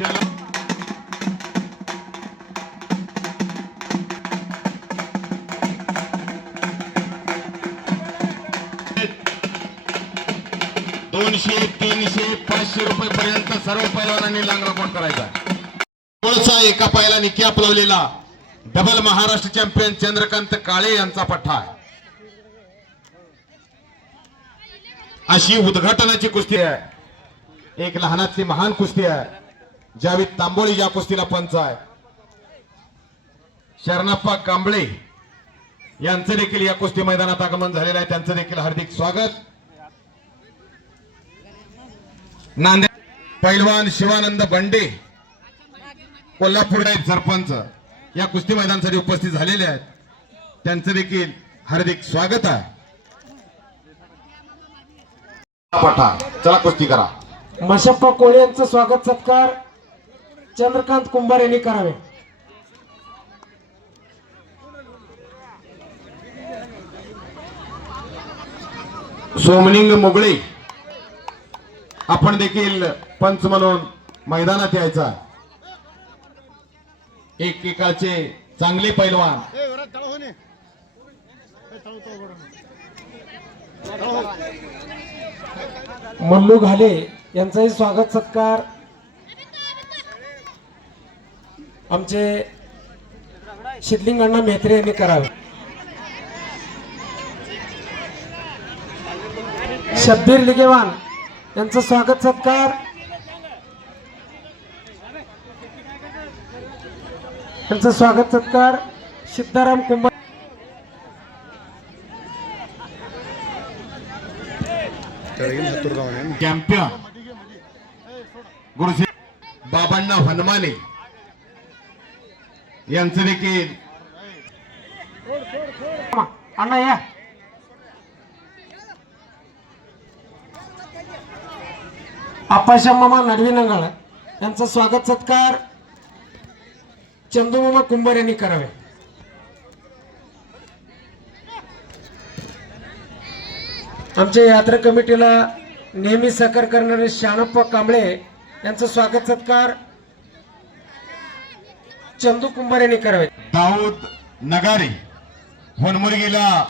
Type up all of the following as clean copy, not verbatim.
200, 300, 500 रुपये पर्यंत सर्व पैलवानांनी लांगराकोट करायचा। एका पायाला निक्याप लावलेला डबल महाराष्ट्र चॅम्पियन चंद्रकांत काळे यांचा पठ्ठा आहे। अशी उद्घाटनाची कुस्ती आहे, एक लहानातली महान कुस्ती आहे। जावेद तांबोळी या कुस्तीला पंच आहे। शरणप्पा कांबळे यांचं देखील या कुस्ती मैदानात आगमन झालेलं आहे, त्यांचं देखील हार्दिक स्वागत। नांदेड पैलवान शिवानंद बंडे कोल्हापूर सरपंच या कुस्ती मैदानासाठी उपस्थित झालेले आहेत, त्यांचं देखील हार्दिक स्वागत आहे। चला कुस्ती करा। मशप्पा कोळे यांचं स्वागत सत्कार चंद्रकांत कुंभार यांनी करावे। सोमलिंग मुगळे आपण देखील पंच म्हणून मैदानात यायचा। एकेकाचे चांगले पैलवान मल्लू घाले यांचाही स्वागत सत्कार आमचे शिदलिंग अण्णा मेहत्रे यांनी करावे। शब्बीर लिगेवान यांचं स्वागत सत्कार त्यांचं स्वागत सत्कार सिद्धाराम कुंभार चॅम्पियन गुरुजी बाबांना हनुमाने यांचं देखील अण्णा या। आपाशा मामा नडवी नंगाळ यांचं स्वागत सत्कार चंदू मामा कुंभार यांनी करावे। आमच्या यात्रा कमिटीला नेहमी सहकार करणारे शाणप्पा कांबळे यांचं स्वागत सत्कार चंदू कुंभार यांनी करावे। दाऊद नगारे होनमुरगीला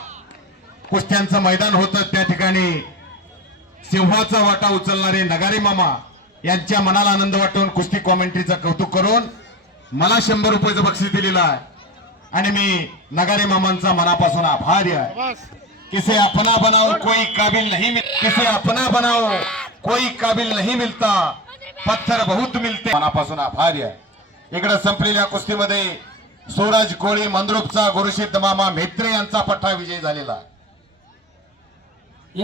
कुस्त्यांचं मैदान होतं, त्या ठिकाणी सिंहाचा वाटा उचलणारे नगारे मामा यांच्या मनाला आनंद वाटून कुस्ती कॉमेंट्रीचं कौतुक करून मला 100 रुपयाचं बक्षीस दिलेलं आहे आणि मी नगारे मामांचा मनापासून आभारी आहे। किसे अपना बनाओ कोई काबिल नहीं मिलता, किसे अपना बनाओ कोई काबिल नहीं मिलता, पत्थर बहुत मिलते। मनापासून आभारी आहे। इकडे संपलेल्या कुस्तीमध्ये सूरज कोळी मंद्रुपचा गुरुसिद्ध मामा मेत्रे यांचा पठ्ठा विजयी झालेला आहे।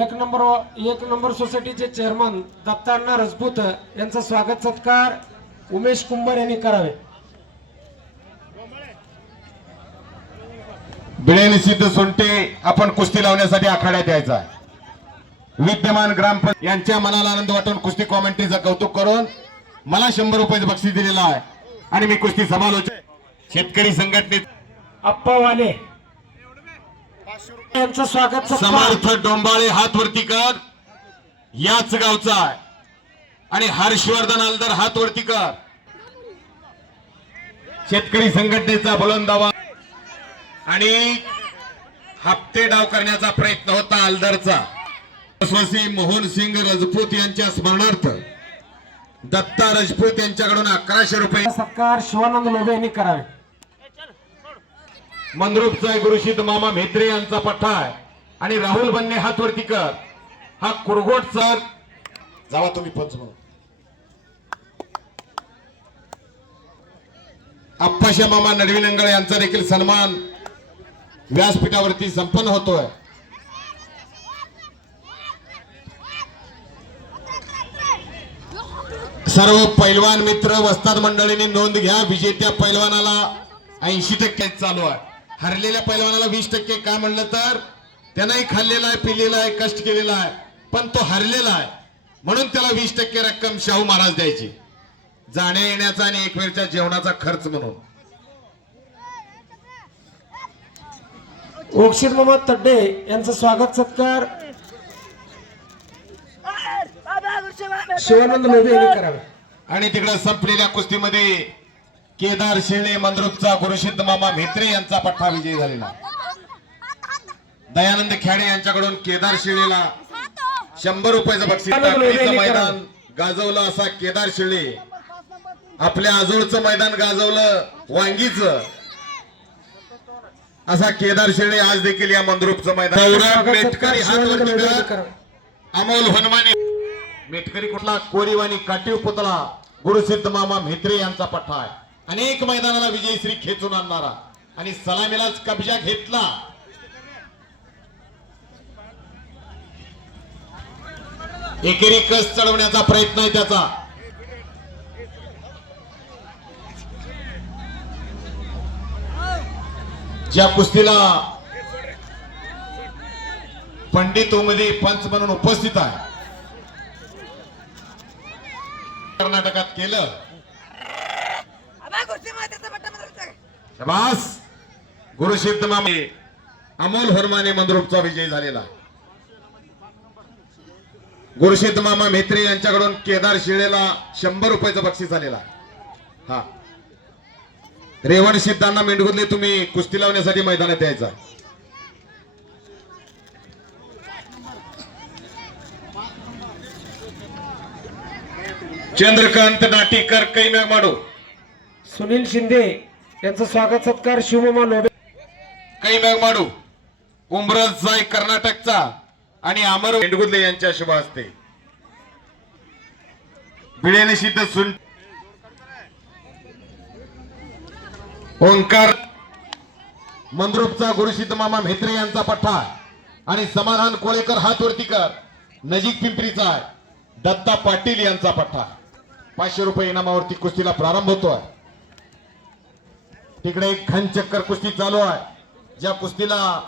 एक नंबर सोसायटीचे चेअरमन दत्तांना राजपूत यांचा स्वागत सत्कार उमेश कुंभार यांनी करावे। बिळेनिसिद्ध सोंटे आपण कुस्ती लावण्यासाठी आखाड्यात यायचा। विद्यमान ग्रामपंचायत यांच्या मनाला आनंद वाटून कुस्ती कॉमेंट्रीचं कौतुक करून मला 100 रुपयाचं बक्षीस दिलेलं आहे आणि मी कुस्ती समालोचक शेतकरी संघटनेत अप्पा वाले यांचं स्वागत सत्कार समर्थ डोंबाळे हात वरती कर याच गावचा आहे आणि हर्षवर्धन आलदर हात वरती कर। शेतकरी संघटनेचा बुलंद आवाज आणि हप्ते डाव करण्याचा प्रयत्न होता आलदरचा। स्वसी मोहन सिंग राजपूत यांच्या स्मरणार्थ दत्ता राजपूत यांच्याकडून 1100 रुपये सत्कार शिवानंद लोबे यांनी करावे। मंद्रुपचा गुरुसिद्ध मामा मेत्रे यांचा पठ्ठा आहे आणि राहुल बन्ने हात वरती कर हा कुरघोट सर जावा तुम्ही पंच म्हणून। आप्पाशा मामा नडवी नंगळ यांचा देखील सन्मान व्यासपीठावरती संपन्न होतोय। सर्व पैलवान मित्र वस्ताद मंडळींनी नोंद घ्या, विजेत्या पैलवानाला 80% चालू आहे, हरलेल्या पैलवानाला 20%। का म्हणलं तर त्यानंही खाल्लेला आहे, पिलेला आहे, कष्ट केलेला आहे, पण तो हरलेला आहे म्हणून त्याला 20% रक्कम शाहू महाराज द्यायची, जाण्या येण्याचा आणि एक वेळच्या जेवणाचा खर्च म्हणून। ओक्षित मामा तड्डे यांचं स्वागत सत्कार शिवानंद लोबे यांनी करावे। आणि तिकडे संपलेल्या कुस्तीमध्ये केदार शिळे मंद्रुपचा गुरुसिद्ध मामा म्हेत्रे यांचा पठ्ठा विजयी झालेला. दयानंद खेडे यांच्याकडून केदार शिळेला 100 रुपयाचं बक्षीस. टाकळीचं मैदान गाजवलं असा केदार शिळे, आपल्या आजोळचं मैदान गाजवलं वांगीचं असा केदार शिळे आज देखील या मंद्रुपचं मैदान. सौरभ मेटकरी हात वरती कर. अमोल हनुमाने मेटकरी कुठला कोरीवानी काटीव पुतळा गुरुसिद्ध मामा म्हेत्रे यांचा पठ्ठा आहे. अनेक मैदानाला विजयश्री खेचून आणणारा आणि सलामीलाच कब्जा घेतला. एकेरी कस चढवण्याचा प्रयत्न आहे त्याचा. ज्या कुस्तीला पंडित उमदी पंच म्हणून उपस्थित आहे, कर्नाटकात केलं. शाबास. गुरुसिद्ध मामा अमोल हनुमाने मंद्रुपचा विजय झालेला. गुरुसिद्ध मामा म्हेत्रे यांच्याकडून केदार शिळेला 100 रुपयाचं बक्षीस झालेला. हा रेवण सिद्धांना मेंढगुदले तुम्ही कुस्ती लावण्यासाठी मैदानात यायचा. चंद्रकांत नाटीकर कैमेमाडू, सुनील शिंदे यांचं स्वागत सत्कार शिवमामा लोबे कैमेमाडू, उमरज जाय कर्नाटकचा आणि अमर मेंढगुदले यांच्या शुभ हस्ते. भिडे निषिद्ध सुन ओंकार मंद्रुपचा गुरुसिद्ध मामा म्हेत्रे यांचा पठ्ठा आणि समाधान कोळेकर हात वरती कर नजीक पिंपरीचा आहे. दत्ता पाटील यांचा पठ्ठा. 500 रुपये इनामावरती कुस्तीला प्रारंभ होतोय. तिकडे एक घन चक्कर कुस्ती चालू आहे, ज्या कुस्तीला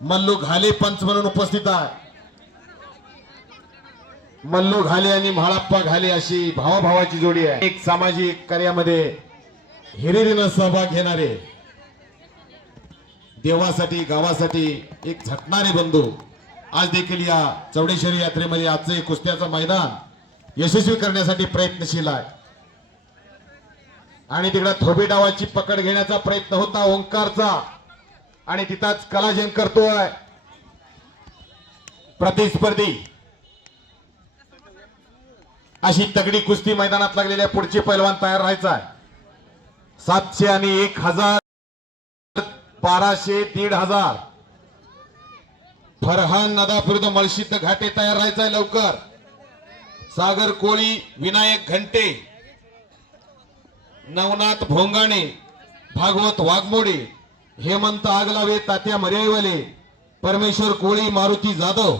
मल्लू घाले पंच म्हणून उपस्थित आहे. मल्लू घाले आणि म्हाळप्पा घाले अशी भावाभावाची जोडी आहे. एक सामाजिक कार्यामध्ये हिरिरीनं सहभाग घेणारे, देवासाठी गावासाठी एक झटणारे बंधू आज देखील या चौडेश्वरी यात्रेमध्ये आजचे कुस्त्याचं मैदान यशस्वी करण्यासाठी प्रयत्नशील आहे. आणि तिकडे थोबी डावाची पकड घेण्याचा प्रयत्न होता ओंकारचा आणि तिथंच कलाजन करतोय प्रतिस्पर्धी. अशी तगडी कुस्ती मैदानात लागलेल्या पुढचे पैलवान तयार राहायचा आहे. 700 आणि 1000, 1200, 1500. फरहान नदापुर्द मळशीत घाटे तयार राहायचाय लवकर. सागर कोळी, विनायक घंटे, नवनाथ भोंगाणे, भागवत वाघमोडे, हेमंत आगलावे, तात्या मर्याईवाले, परमेश्वर कोळी, मारुती जाधव,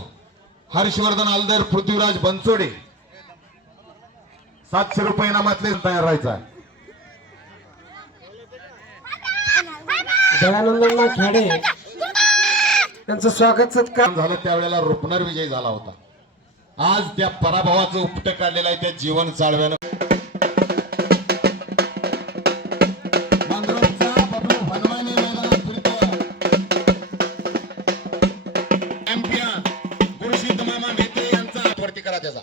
हर्षवर्धन आलदर, पृथ्वीराज बनसोडे. 700 रुपये इनामातले तयार राहायचा. दयानंदांना खेडे त्यांचं स्वागत सत्कार झालं. त्यावेळेला रुपनर विजय झाला होता. आज त्या पराभवाचं उपट काढलेलं आहे त्या जीवन चाळव्यानं. गुरुसिद्ध मामा म्हेत्रे यांचा वरती करा त्याचा.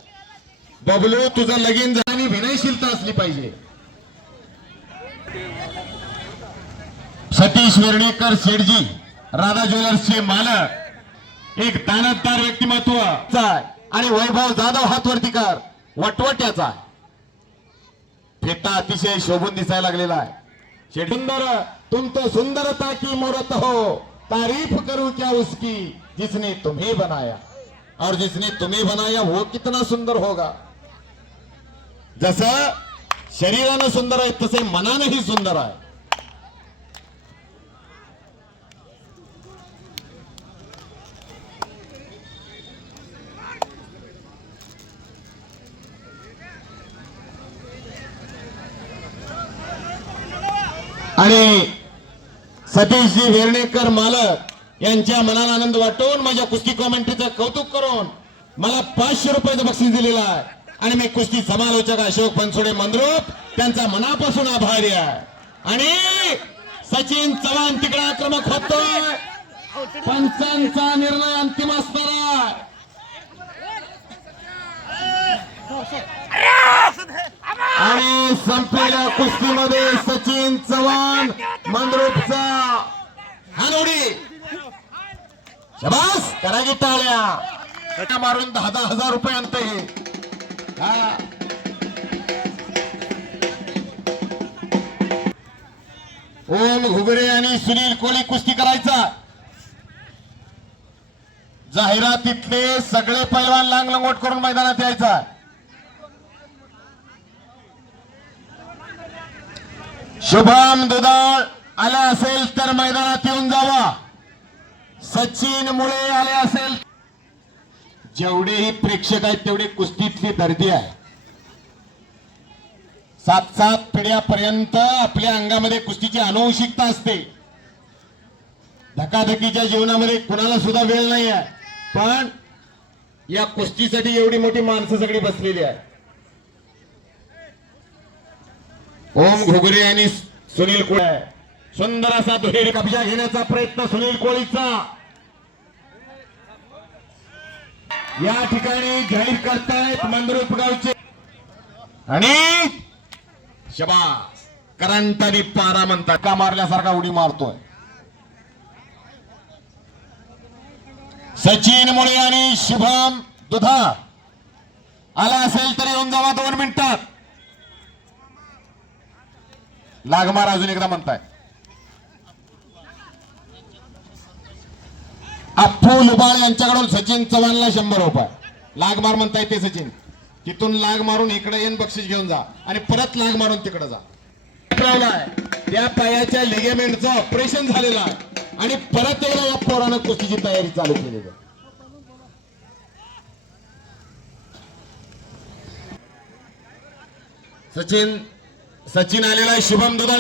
बबलू तुझं लगीन झाली, विनयशीलता असली पाहिजे. सतीश वर्णेकर शेठजी, राधा ज्वेलर्सचे मालक, एक दानतदार व्यक्तिमत्व आणि वैभव जाधव हात वरती कर वटवट्याचा. फेटा अतिशय शोभून दिसायला लागलेला आहे. सुंदर तुम तो सुंदरता की मूरत हो, तारीफ करूं क्या उसकी जिसने तुम्हें बनाया, और जिसने तुम्हें बनाया वो कितना सुंदर होगा. जसं शरीरानं सुंदर आहे तसे मनानंही सुंदर आहे. आणि सतीशजी वेर्णेकर मालक यांच्या मनाला आनंद वाटून माझ्या कुस्ती कॉमेंट्रीचं कौतुक करून मला 500 रुपयाचं बक्षीस दिलेलं आहे. आणि मी कुस्ती समालोचक अशोक बनसोडे मंद्रुप त्यांचा मनापासून आभारी आहे. आणि सचिन चव्हाण तिकडे आक्रमक होतोय. पंचांचा निर्णय अंतिम असणार आहे. आणि संपलेल्या कुस्तीमध्ये सचिन चव्हाण मंद्रुपचा हानोडी. शबास, करा की टाळ्या मारून 10,000 रुपये आणत हे. ओम घुगरे आणि सुनील कोळी कुस्ती करायचा. जाहिरातीतले सगळे पैलवान लांग लंगोट करून मैदानात यायचा. शुभम दुधाळ आला असेल तर मैदानात येऊन जावा. सचिन मुळे आले असेल. जेवढेही प्रेक्षक आहेत तेवढे कुस्तीतली दर्दी आहे. 7-7 पिढ्यापर्यंत आपल्या अंगामध्ये कुस्तीची अनुवंशिकता असते. धकाधकीच्या जीवनामध्ये कुणाला सुद्धा वेळ नाही आहे, पण या कुस्तीसाठी एवढी मोठी माणसं सगळी बसलेली आहे. ओम घुगरे आणि सुनील कोळी. सुंदर असा दुहेरी कब्जा घेण्याचा प्रयत्न सुनील कोळीचा. या ठिकाणी जाहीर करतायत मंद्रुप गावचे. आणि शबास, करंट आणि पारा म्हणतात का मारल्यासारखा उडी मारतोय. सचिन मुळे आणि शुभम दुधाळ आला असेल तर येऊन जावा 2 मिनिटात. लागमार अजून एकदा म्हणताय. अप्पू लुबाळ यांच्याकडून सचिन चव्हाणला 100 रुपये. लागमार म्हणताय ते सचिन. तिथून लाग मारून इकडे येऊन बक्षीस घेऊन जा आणि परत लाग मारून तिकडे जा. त्या पायाच्या लिगामेंटचं ऑपरेशन झालेलं आहे आणि परत एकदा या पोरानं कुस्तीची तयारी चालू केली आहे. सचिन आलेला आहे. शुभम दुधाळ.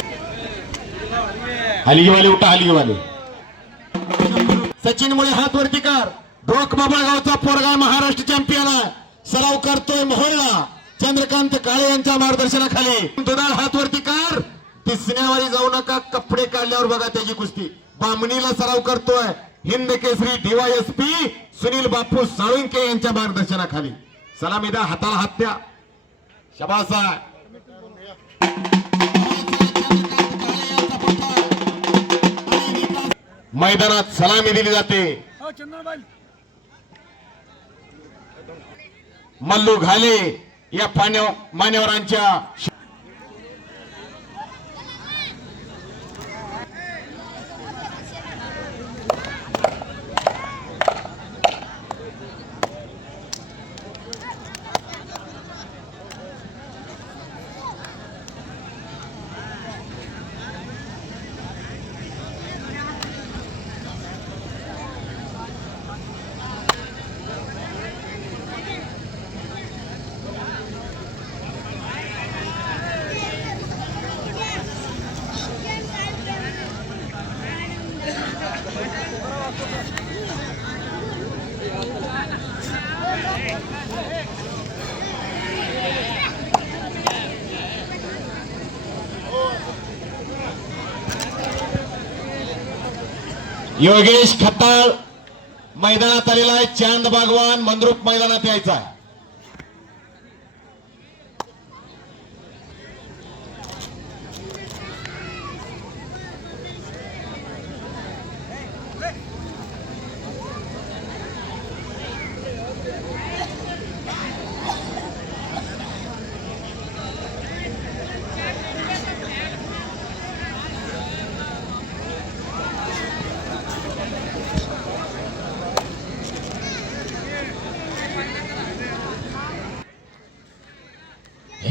हलगीवाले उठा, हलगीवाले. सचिन मुळे हात वरती कर. डोक बाबळगावचा पोरगा महाराष्ट्र चॅम्पियन आहे. सराव करतोय मोहळला. चंद्रकांत काळे यांच्या मार्गदर्शनाखाली. दुधाळ हात वरती कर. तिसऱ्यावारी जाऊ नका. कपडे काढल्यावर बघा त्याची कुस्ती. बामणीला सराव करतोय हिंद केसरी DYSP सुनील बापू साळुंके यांच्या मार्गदर्शनाखाली. सलामी द्या, हाताला हात द्या. शबास आहे. मैदानात सलामी दिली जाते. मल्लू घाले या मान्यवरांच्या. योगेश खताळ मैदानात आलेला आहे. चांद बागवान मंद्रुप मैदानात यायचा आहे.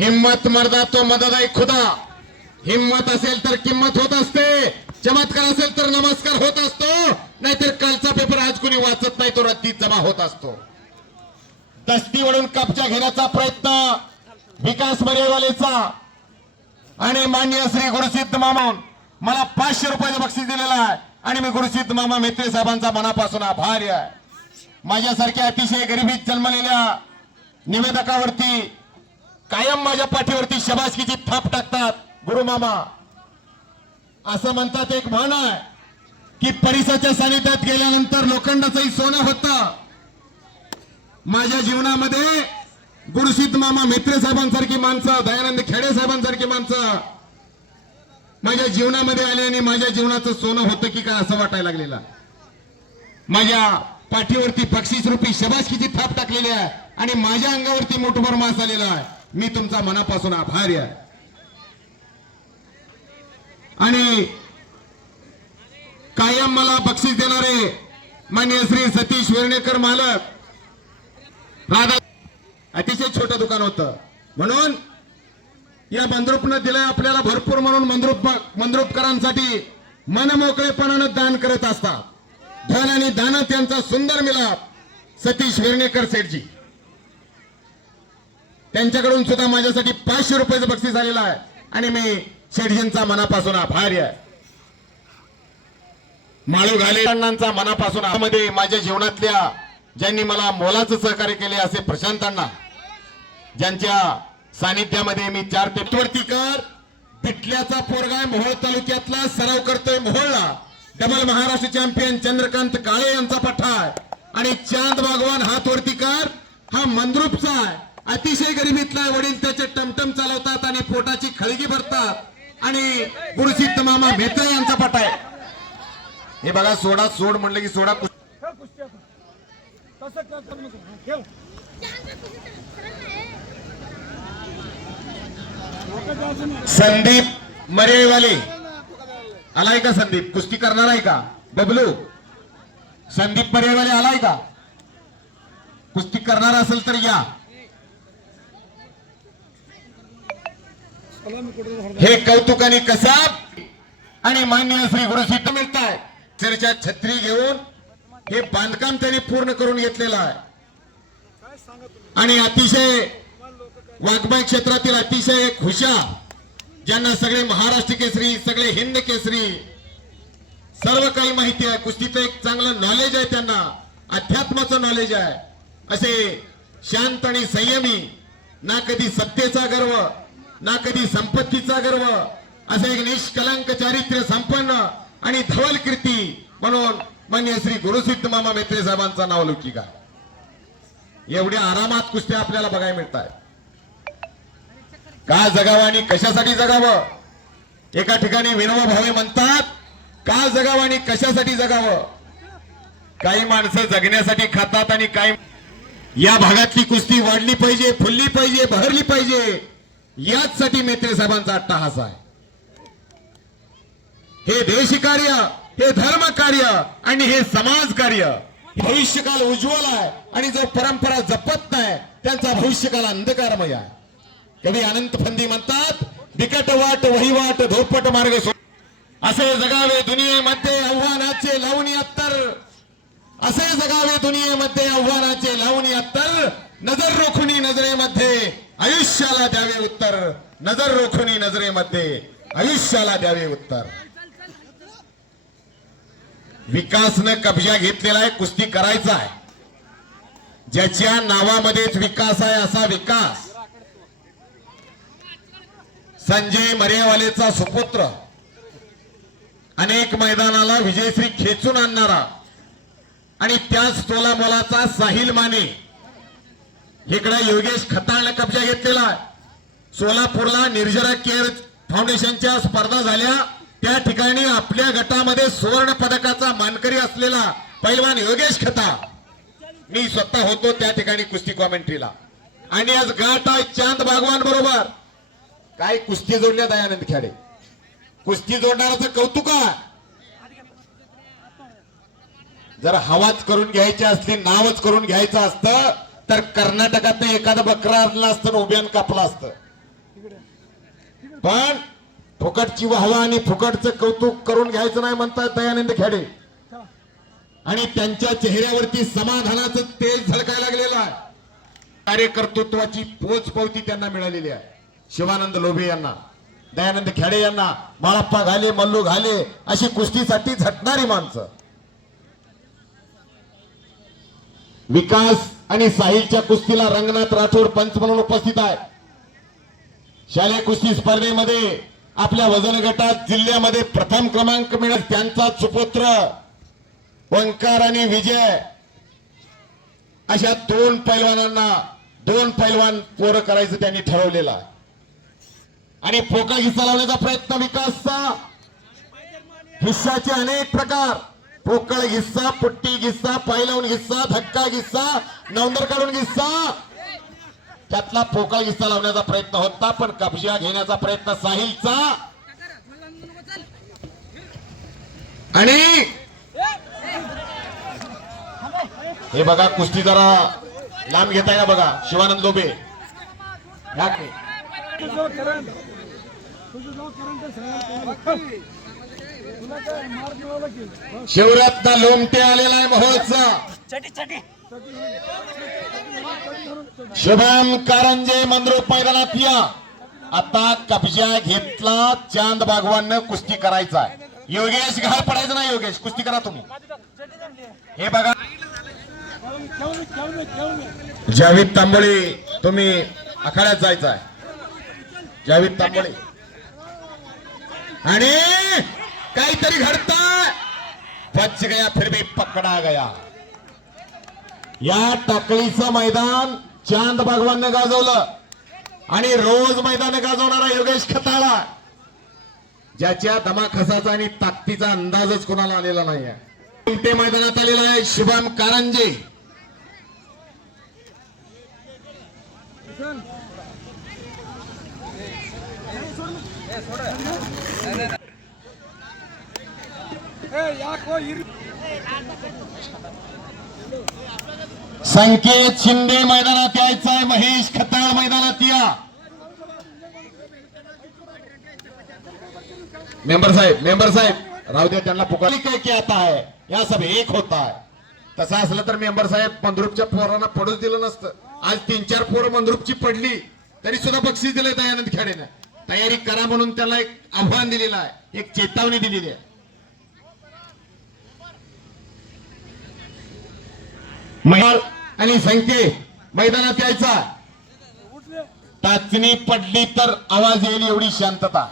हिम्मत मर्दा तो मदद आहे खुदा. हिम्मत असेल तर किंमत होत असते. चमत्कार असेल तर नमस्कार होत असतो. नाहीतर कालचा पेपर आज कोणी वाचत नाही तो रद्दीत जमा होत असतो. दस्ती वळून कब्जा घेण्याचा प्रयत्न विकास मरेवालेचा आणि मान्य श्री गुरुसिद्ध मामा मला 500 रुपयाचं बक्षीस दिलेलं आहे आणि मी गुरुसिद्ध मामा मेत्रे साहेबांचा मनापासून आभारी आहे. माझ्यासारख्या अतिशय गरिबीत जन्मलेल्या निवेदकावरती कायम माझ्या पाठीवरती शबासकीची थाप टाकतात गुरु मामा. असं म्हणतात, एक म्हण आहे की परिसाच्या सानिध्यात गेल्यानंतर लोखंडाचंही सोनं होतं. माझ्या जीवनामध्ये गुरुसिद्ध मामा मेत्रे साहेबांसारखी माणसं, दयानंद खेडे साहेबांसारखी माणसं माझ्या जीवनामध्ये आले आणि माझ्या जीवनाचं सोनं होतं की काय असं वाटायला लागलेलं. माझ्या पाठीवरती बक्षीस रूपी शबासकीची थाप टाकलेली आहे आणि माझ्या अंगावरती मोठभर मास आलेला आहे. मी तुमचा मनापासून आभारी आहे. आणि कायम मला बक्षीस देणारे मान्य श्री सतीश वेर्णेकर मालक राधा, अतिशय छोटं दुकान होतं म्हणून या मंद्रुपनं दिलंय आपल्याला भरपूर, म्हणून मंद्रुपकरांसाठी मनमोकळेपणानं दान करत असतात. धन आणि दान त्यांचा सुंदर मिलाप सतीश वेर्णेकर सेठजी, त्यांच्याकडून सुद्धा माझ्यासाठी 500 रुपयाचं बक्षीस आलेलं आहे आणि मी शेठजींचा मनापासून आभारी आहे. माळू घाले अण्णांचा मनापासून मध्ये माझ्या जीवनातल्या ज्यांनी मला मोलाचं सहकार्य केले असे प्रशांत अण्णा, ज्यांच्या सानिध्यामध्ये मी 4 ते वर्तीकर पिटल्याचा पोरगा मोहोळ तालुक्यातला सराव करतोय. मोहोळला डबल महाराष्ट्र चॅम्पियन चंद्रकांत काळे यांचा पठ्ठा आहे आणि चांद बागवान हातवर्तीकर हा मंद्रुपचा आहे. अतिशय गरिबीतला आहे. वडील त्याचे टमटम चालवतात आणि पोटाची खळगी भरतात आणि गुरुसिद्ध मामा मेत्रे यांचा पठ्ठा आहे. हे बघा, सोडा सोड म्हणलं की सोडा. संदीप मरेवाले आलाय का? संदीप कुस्ती करणार आहे का? बबलू, संदीप मरेवाले आलाय का? कुस्ती करणार असेल तर या. हे कौतुकाने कसाब आणि मान्य श्री गुरुसिद्ध मिळताय. चर्चा छत्री घेऊन हे बांधकाम त्यांनी पूर्ण करून घेतलेलं आहे आणि अतिशय वाघबाई क्षेत्रातील अतिशय एक हुशार, ज्यांना सगळे महाराष्ट्र केसरी, सगळे हिंद केसरी सर्व काही माहिती आहे. कुस्तीचं एक चांगलं नॉलेज आहे, त्यांना अध्यात्माचं नॉलेज आहे. असे शांत आणि संयमी, ना कधी सत्तेचा गर्व ना कधी संपत्तीचा गर्व, असे एक निष्कलंक चारित्र्य संपन्न आणि धवल कीर्ती म्हणून मान्य श्री गुरुसिद्ध मामा मेत्रे साहेबांचा नाव लौकिक आहे. एवढ्या आरामात कुस्त्या आपल्याला बघायला मिळतात. का जगावं आणि कशासाठी जगावं? एका ठिकाणी विनोबा भावे म्हणतात, का जगावं आणि कशासाठी जगावं? काही माणसं जगण्यासाठी खातात आणि काही या भागातली कुस्ती वाढली पाहिजे, फुलली पाहिजे, बहरली पाहिजे, याचसाठी मेत्रे साहेबांचा अट्टहास आहे. हे देशकार्य, हे धर्म कार्य आणि हे समाज कार्य, भविष्यकाल उज्ज्वल आहे आणि जो परंपरा जपत नाही त्यांचा भविष्यकाल अंधकारमय आहे. कवी अनंत फंदी म्हणतात, बिकट वाट वहिवाट धोपट मार्ग असे जगावे दुनियेमध्ये आव्हानाचे लावणी अत्तर, असे जगावे दुनियेमध्ये आव्हानाचे लावणी अत्तर, नजर रोखुनी नजरेमध्ये आयुष्याला द्यावे उत्तर, नजर रोखुनी नजरेमध्ये आयुष्याला द्यावे उत्तर. विकासनं कब्जा घेतलेला आहे, कुस्ती करायचा आहे. ज्याच्या नावामध्येच विकास आहे असा विकास. संजय मरेवालेचा सुपुत्र, अनेक मैदानाला विजयश्री खेचून आणणारा आणि त्याच तोला मोलाचा साहिल माने, इकडे योगेश खताळने कब्जा घेतलेला आहे. सोलापूरला निर्जरा केअर फाउंडेशनच्या स्पर्धा झाल्या, त्या ठिकाणी आपल्या गटामध्ये सुवर्ण पदकाचा मानकरी असलेला पैलवान योगेश खता, मी स्वतः होतो त्या ठिकाणी कुस्ती कॉमेंट्रीला. आणि आज गाठ आहे चांद बागवान बरोबर. काय कुस्ती जोडल्या दयानंद खेडे, कुस्ती जोडणाराचं कौतुक आहे. जर हवाच करून घ्यायची असली, नावच करून घ्यायचं असतं तर कर्नाटकात एखादा बकरा आणला असतं, उभ्यान कापला असतं. पण फुकटची हवा आणि फुकटचं कौतुक करून घ्यायचं नाही म्हणतात दयानंद खेडे. आणि त्यांच्या चेहऱ्यावरती समाधानाचं तेज झळकायला लागलेलं आहे. कार्यकर्तृत्वाची पोच पावती त्यांना मिळालेली आहे. शिवानंद लोभे यांना, दयानंद खेडे यांना, माळप्पा घाले, मल्लू घाले अशी कुस्तीसाठी झटणारी माणसं. विकास आणि साहिलच्या कुस्तीला रंगनाथ राठोड पंच म्हणून उपस्थित आहे. शालेय कुस्ती स्पर्धेमध्ये आपल्या वजन गटात जिल्ह्यामध्ये प्रथम क्रमांक मिळत त्यांचा सुपुत्र ओंकार आणि विजय, अशा 2 पैलवानांना 2 पैलवान पोरं करायचं त्यांनी ठरवलेलं आहे. आणि पोकळ हिस्सा लावण्याचा प्रयत्न विकासचा हिस्साचे अनेक प्रकार, पोकळ हिस्सा, पुट्टी हिस्सा, पायलावून हिस्सा, धक्का हिस्सा, नवंदर काढून हिस्सा, त्यातला पोकळ हिस्सा लावण्याचा प्रयत्न होता, पण कब्जा घेण्याचा प्रयत्न साहिलचा. आणि हे बघा कुस्ती जरा लांब घेताय का बघा, शिवानंद लोबे शिवरत्न लोमटे आलेला आहे मोहोळचा. शुभम कारंजे मंद्रुप मैदानात या. आता कब्जा घेतला, चांद बागवान कुस्ती करायचा आहे. योगेश घाल पडायचं नाही, योगेश कुस्ती करा तुम्ही. हे बघा जावेद तांबोळे, तुम्ही आखाड्यात जायचं आहे. जावेद तांबोळे आणि काहीतरी घडतंय. बच गया फिर भी पकडा गया. या टाकळीचं मैदान चांद बागवानने गाजवलं आणि रोज मैदान गाजवणारा योगेश खताळा, ज्याच्या दमाखसाचा आणि ताकदीचा अंदाजच कोणाला आलेला नाहीये. ते मैदानात आलेला आहे शुभम कारंजे. संकेत शिंदे मैदानात यायचा आहे. महेश खताळ मैदानात या. मेंबर साहेब राहू द्या, त्यांना पुकार काय आता आहे, या सब एक होता है. तसं असलं तर मेंबर साहेब मंद्रुपच्या पोरांना पडूच दिलं नसतं. आज 3-4 पोरं मंद्रुपची पडली तरी सुद्धा बक्षीस दिलंय दयानंद खेडेने. तयारी करा म्हणून त्याला एक आव्हान दिलेलं आहे, एक चेतावणी दिलेली आहे. महिळ आणि संकेत मैदानात यायचा. टाचणी पडली तर आवाज येईल एवढी शांतता.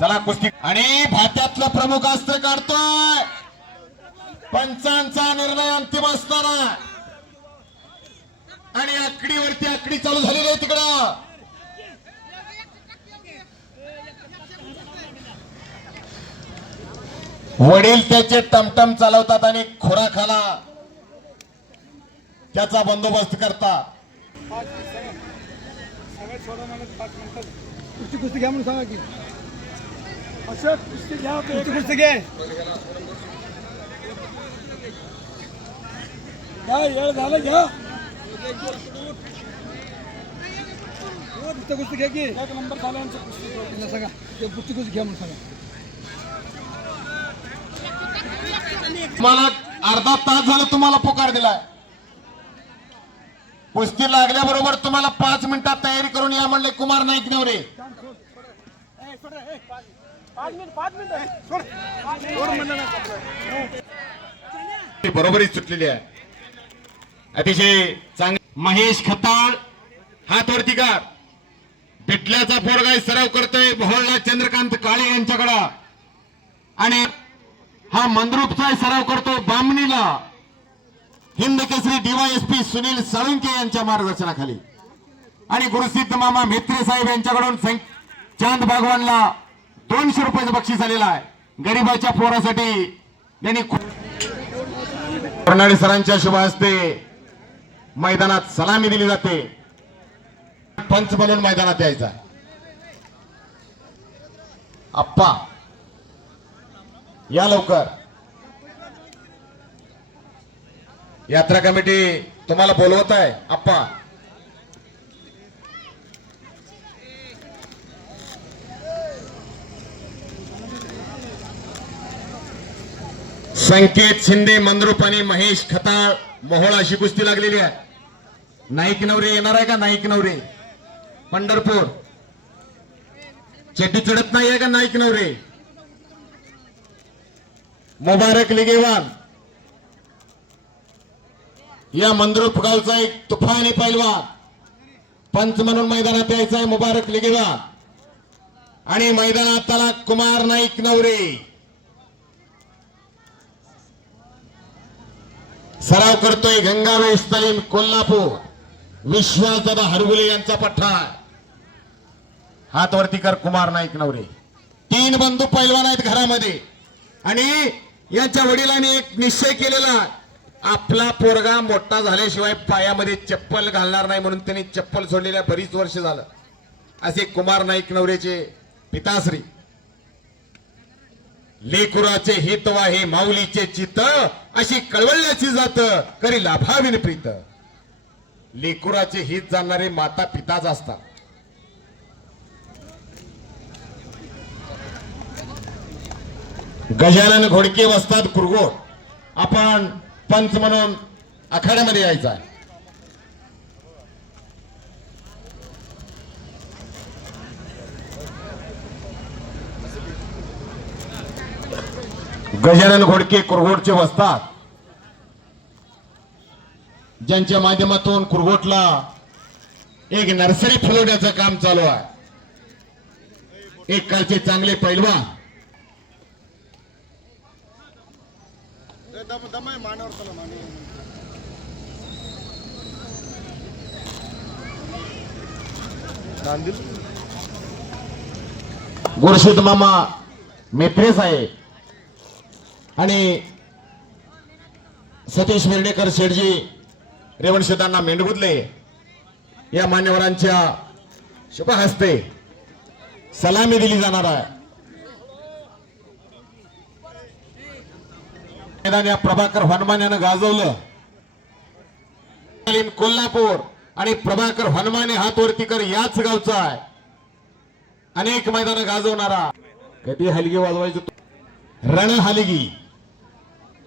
चला कुस्ती. आणि भात्यातलं प्रमुख अस्त्र काढतोय. पंचांचा निर्णय अंतिम असताना आणि आकडीवरती आकडी चालू झालेली आहे तिकडं. वडील त्याचे टमटम चालवतात आणि खुराखाला त्याचा बंदोबस्त करतात. कुस्ती घ्या म्हणून सांगा की असं कुस्ती घ्या, कुस्ती घे. येळ झालं घ्या. कुस्ती घ्या की एक नंबर झाला कुस्ती सांगा. कुस्ती घ्या म्हणून सांगा. मला अर्धा तास झाला तुम्हाला पुकार दिलाय. कुस्ती लागल्याबरोबर तुम्हाला 5 मिनिटात तयारी करून या म्हणले कुमार नाईक नवरे. बरोबरीच सुटलेली आहे. अतिशय चांगले महेश खताळ हातवरती का पिटल्याचा पोरगा सराव करतोय मोहोळला चंद्रकांत काळे यांच्याकडं. आणि हा मंद्रुपचा सराव करतो बामणीला हिंद केसरी डीवायएसपी सुनील साळुंके यांच्या मार्गदर्शनाखाली. आणि गुरुसिद्ध मामा म्हेत्रे साहेब यांच्याकडून चांद बागवानला 200 रुपयाचं बक्षीस आलेलं आहे. गरीबाच्या पोरासाठी त्यांनी कर्नाळी सरांच्या शुभ हस्ते मैदानात सलामी दिली जाते. पंच म्हणून मैदानात यायचा. आप्पा या लवकर. यात्रा कमिटी तुम्हाला बोलवत आहे. आप्पा संकेत शिंदे मंद्रुप आणि महेश खताळ मोहोळ अशी कुस्ती लागलेली आहे. नाईक नवरे येणार आहे का? नाईक नवरे पंढरपूर चेटी चढत नाही आहे का? नाईक नवरे मुबारक लिगेवान या मंद्रुप गावचा एक तुफानी पैलवान पंच म्हणून मैदानात यायचा आहे. मुबारक लिगेवान आणि मैदानात त्याला कुमार नाईक नवरे सराव करतोय. गंगावेश तालीम कोल्हापूर विश्वासदादा हरगुले यांचा पठ्ठा आहे. हात वरती कर कुमार नाईक नवरे. 3 बंधू पैलवान आहेत घरामध्ये आणि यांच्या वडिलांनी एक निश्चय केलेला आहे, आपला पोरगा मोठा झाल्याशिवाय पायामध्ये चप्पल घालणार नाही म्हणून त्यांनी चप्पल सोडलेल्या बरीच वर्ष झालं. असे कुमार नाईक नवरेचे पिताश्री. लेकुराचे हित हे माऊलीचे चित्त, अशी कळवळल्याची जात करी लाभाविन प्रीत. लेकुराचे हित जाणणारे माता पिताच असतात. गजानन घोडके बसतात कुरगोट. आपण पंच म्हणून आखाड्यामध्ये यायचा आहे. गजानन घोडके कुरगोटचे बसतात, ज्यांच्या माध्यमातून कुरगोटला एक नर्सरी फुलवण्याचं काम चालू आहे. एक कालचे चांगले पैलवान गुरशीद मामा मेत्रे साहेब आणि सतीश मिर्डेकर शेठजी रेवणशेतांना मेंढगुदले या मान्यवरांच्या शुभ हस्ते सलामी दिली जाणार आहे. मैदान या प्रभाकर हनुमान यानं गाजवलं. कोल्हापूर आणि प्रभाकर हनुमाने हात वरती कर याच गावचा आहे. अनेक मैदान गाजवणारा. कधी हलगी वाजवायचं रण हलगी,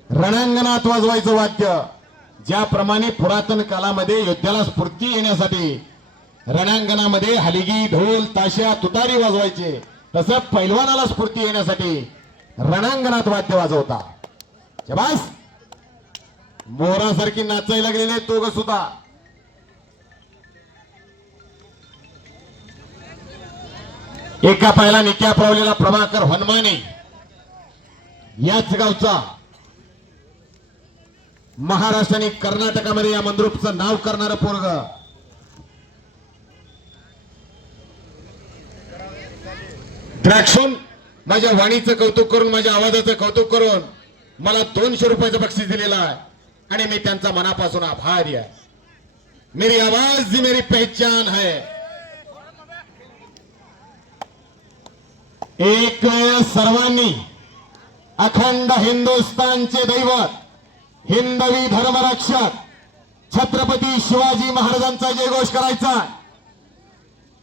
रणांगणात वाजवायचं वाद्य. ज्याप्रमाणे पुरातन काळामध्ये युद्धाला स्फूर्ती येण्यासाठी रणांगणामध्ये हलगी, ढोल, ताशा, तुतारी वाजवायचे, तसं पैलवानाला स्फूर्ती येण्यासाठी रणांगणात वाद्य वाजवता. बस मोरासारखी नाचायला लागलेले तो ग सुद्धा. एका पायाला निक्या पावलेला प्रभाकर हनुमाने याच गावचा. महाराष्ट्र आणि कर्नाटकामध्ये या मंद्रुपचं नाव करणारं पोरग. द्राक्षून माझ्या वाणीचं कौतुक करून, माझ्या आवाजाचं कौतुक करून मला 200 रुपयाचं बक्षीस दिलेलं आहे आणि मी त्यांचा मनापासून आभारी आहे. मेरी आवाज ही मेरी पहचान है. एक वेळ सर्वांनी अखंड हिंदुस्थानचे दैवत, हिंदवी धर्मरक्षक छत्रपती शिवाजी महाराजांचा जयघोष करायचा.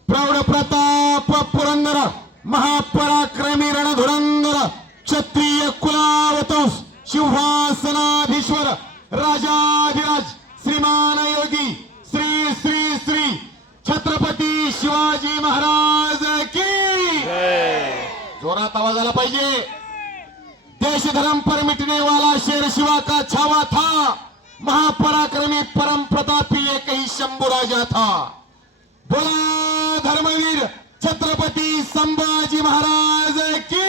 प्रौढ प्रताप पुरंदर महापराक्रमी रणधुरंदर क्षत्रिय कुलावतंस सिंहासनाधीश्वर राजाधिराज श्रीमान योगी श्री श्री श्री छत्रपती शिवाजी महाराज की जोरात आवाज आला पाहिजे. देश धर्म पर मिटने वाला शेर शिवा का छावा था, महापराक्रमी परम प्रतापी एक ही शंभू राजा था. बोला धर्मवीर छत्रपती संभाजी महाराज की.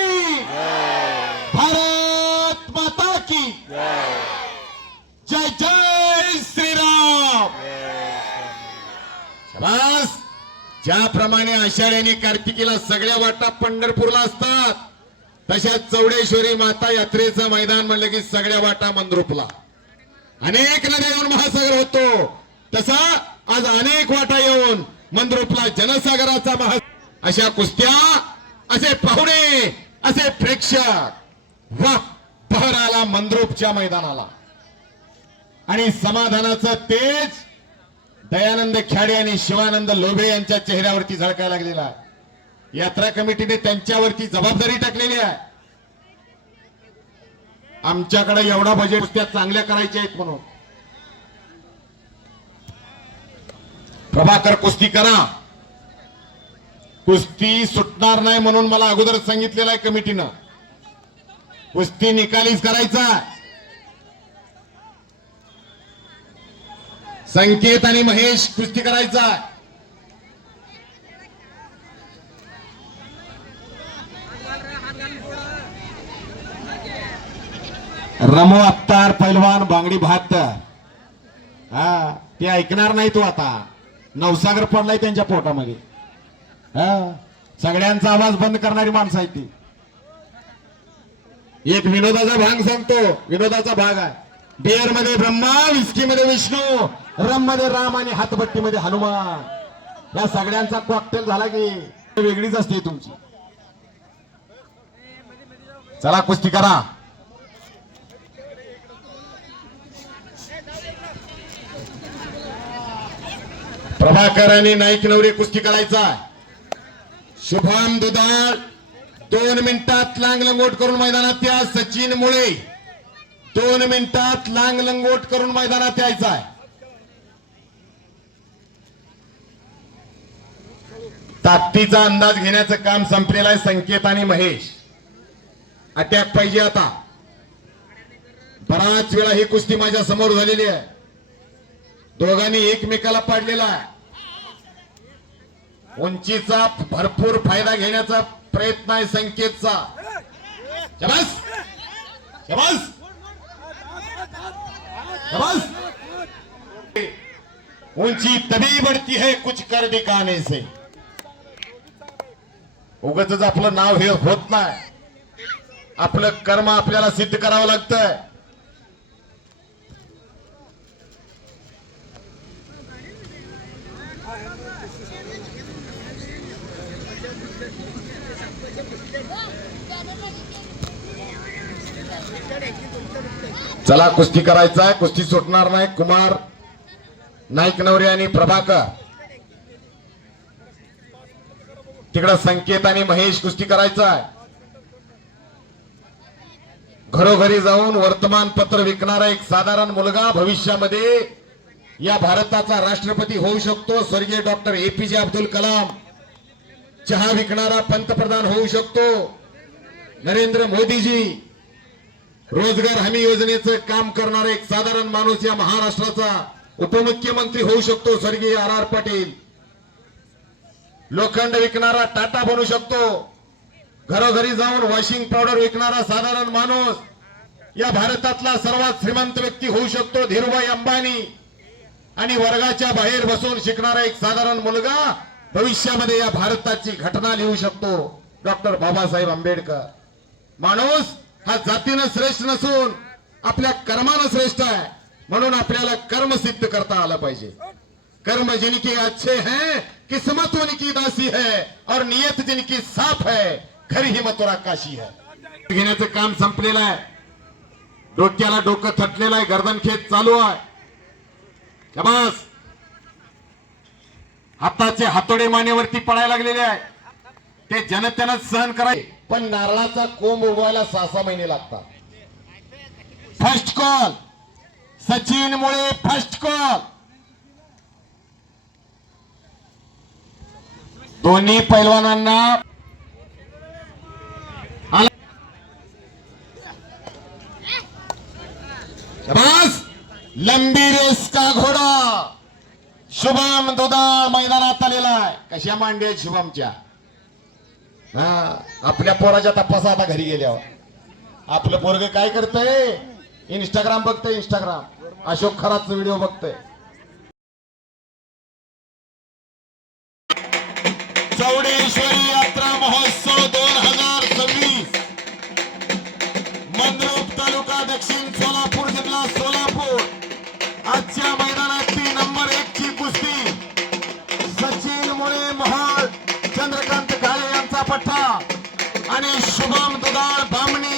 भारत माता की जय जय श्रीराम. शाबास. ज्याप्रमाणे आषाढी आणि कार्तिकीला सगळ्या वाटा पंढरपूरला असतात, तशा चौडेश्वरी माता यात्रेचं मैदान म्हणलं की सगळ्या वाटा मंद्रुपला. अनेक नद्या येऊन महासागर होतो, तसा आज अनेक वाटा येऊन मंद्रुपला जनसागराचा महा. अशा कुस्त्या, असे पाहुणे, असे प्रेक्षक, वा बहर आला मंद्रुपच्या मैदानाला. आणि समाधानाचं तेज दयानंद ख्याडे आणि शिवानंद लोभे यांच्या चेहऱ्यावरती झळकायला लागलेला आहे. यात्रा कमिटीने त्यांच्यावरती जबाबदारी टाकलेली आहे. आमच्याकडे एवढा बजेट कुस्त्या चांगल्या करायच्या आहेत म्हणून. प्रभाकर कुस्ती करा, कुस्ती सुटणार नाही म्हणून मला अगोदर सांगितलेलं आहे कमिटीनं. कुस्ती निकालीच करायचा. संकेत आणि महेश कुस्ती करायचा. रमो अत्तार पैलवान बांगडी 72. हा ते ऐकणार नाही तू आता. नवसागर पडलाय त्यांच्या पोटामध्ये. हा, सगळ्यांचा आवाज बंद करणारी माणसं आहेत ती. एक विनोदाचा भाग सांगतो, विनोदाचा भाग आहे. बियर मध्ये ब्रह्मा, विस्की मध्ये विष्णू, रम मध्ये राम आणि हातभट्टी मध्ये हनुमान. या सगळ्यांचा कॉकटेल झाला की वेगळीच असते तुमची. चला कुस्ती करा. प्रभाकर आणि नाईक नवरे कुस्ती करायचा. शुभम दुधाळ 2 मिनिटात लांग लंगोट करून मैदानात या. सचिन मुळे 2 मिनिटात लांग लंगोट करून मैदानात यायचा आहे. ताकदीचा अंदाज घेण्याचं काम संपलेलं आहे. संकेत आणि महेश अटॅक पाहिजे आता. बराच वेळा ही कुस्ती माझ्या समोर झालेली आहे. दोघांनी एकमेकाला पाडलेला आहे. उंचीचा भरपूर फायदा घेण्याचा प्रयत्न आहे संकेतचा. शाबास शाबास शाबास. ऊंची तभी बढ़ती है कुछ कर दिखाने से. उगाचच आपलं नाव हे होत नाही. आपलं कर्म आपल्याला सिद्ध करावं लागतं. चला कुस्ती करायचा आहे. कुस्ती सुटणार नाही. कुमार नाईक नवरे आणि प्रभाकर, तिकडे संकेत आणि महेश कुस्ती करायचा आहे. घरोघरी जाऊन वर्तमानपत्र विकणारा एक साधारण मुलगा भविष्यामध्ये या भारताचा राष्ट्रपती होऊ शकतो. स्वर्गीय डॉक्टर APJ अब्दुल कलाम. चहा विकणारा पंतप्रधान होऊ शकतो. नरेंद्र मोदीजी. रोजगार हमी योजनेचं काम करणारा एक साधारण माणूस या महाराष्ट्राचा उपमुख्यमंत्री होऊ शकतो. स्वर्गीय RR पाटील. लोखंड विकणारा टाटा बनू शकतो. घरोघरी जाऊन वॉशिंग पावडर विकणारा साधारण माणूस या भारतातला सर्वात श्रीमंत व्यक्ती होऊ शकतो. धीरूभाई अंबानी. आणि वर्गाच्या बाहेर बसून शिकणारा एक साधारण मुलगा भविष्यामध्ये या भारताची घटना लिहू शकतो. डॉक्टर बाबासाहेब आंबेडकर. माणूस हा जातीनं श्रेष्ठ नसून आपल्या कर्मानं श्रेष्ठ आहे. म्हणून आपल्याला कर्म सिद्ध करता आलं पाहिजे. कर्म जिनके अच्छे हैं किस्मत उनकी दासी है और नियत जिनकी साफ है खरी ही मथुरा काशी है. घेण्याचं काम संपलेलं आहे. डोक्याला डोकं थटलेलं आहे. गर्दनखेच चालू आहे. शाबास. हाताचे हातोडे मानेवरती पडायला लागलेले आहे. ते जनतेनं सहन कराय. पण नारळाचा कोंब उगवायला 6-6 महिने लागतात. फर्स्ट कॉल सचिन मुळे. First call. दोन्ही पैलवानांना बस. लंबी रेस का घोडा शुभम दुधाळ मैदानात आलेला आहे. कशा मांड्या आहेत शुभमच्या. हा, आपल्या पोराच्या तपासा आता घरी गेल्यावर. आपलं पोरग काय करतंय. इंस्टाग्राम बघतंय. इंस्टाग्राम. अशोक खरातचा व्हिडिओ बघतंय. चौडेश्वरी यात्रा महोत्सव 2026 मंद्रुप तालुका दक्षिण सोलापूर जिल्हा सोलापूर. आजच्या मैदानाची नंबर 1 ची कुस्ती सचिन मुळे मोहोळ चंद्रकांत काळे यांचा पट्टा आणि शुभम दुधाळ बामणी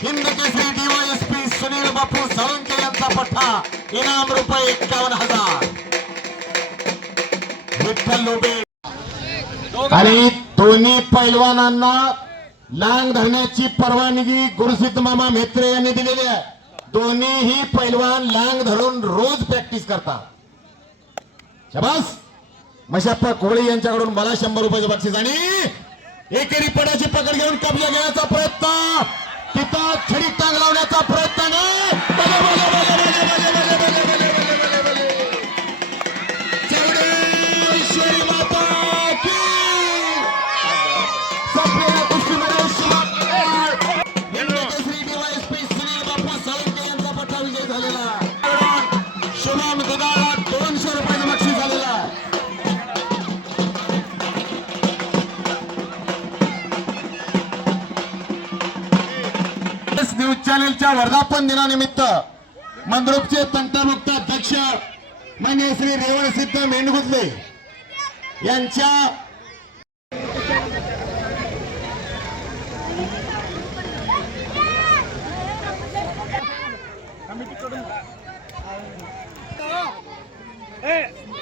हिंद केसरी DYSP सुनील बापू साळुंके यांचा पट्टा. इनाम रुपये 51,000. विठ्ठल लोबे. आणि दोन्ही पैलवानांना लांग धरण्याची परवानगी गुरुसिद्ध मामा म्हेत्रे यांनी दिलेली आहे. दोन्हीही पैलवान लांग धरून रोज प्रॅक्टिस करतात. शाबास. मशाप्पा कोळी यांच्याकडून मला 100 रुपयाचं बक्षीस आणि एकेरी पडाची पकड घेऊन कब्जा घेण्याचा प्रयत्न. तिथं छडी टांग लावण्याचा प्रयत्न नाही. चौडेश्वरी माता की. संपलेल्या कुस्तीमध्ये श्री DYSP सुनील बापू साळुंके यांचा पट्टा विजय झालेला. शुभम दुधाळला 200 रुपयाचं बक्षीस झालेला आहे. चॅनेलच्या वर्धापन दिनानिमित्त मंद्रुपचे तंटमुक्त अध्यक्ष मान्य श्री रेवणसिद्ध मेंढगुतले यांच्या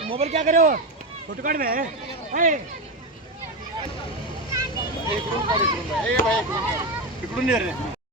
मोबाइल क्या करे हो फोटो कार्ड में इकडून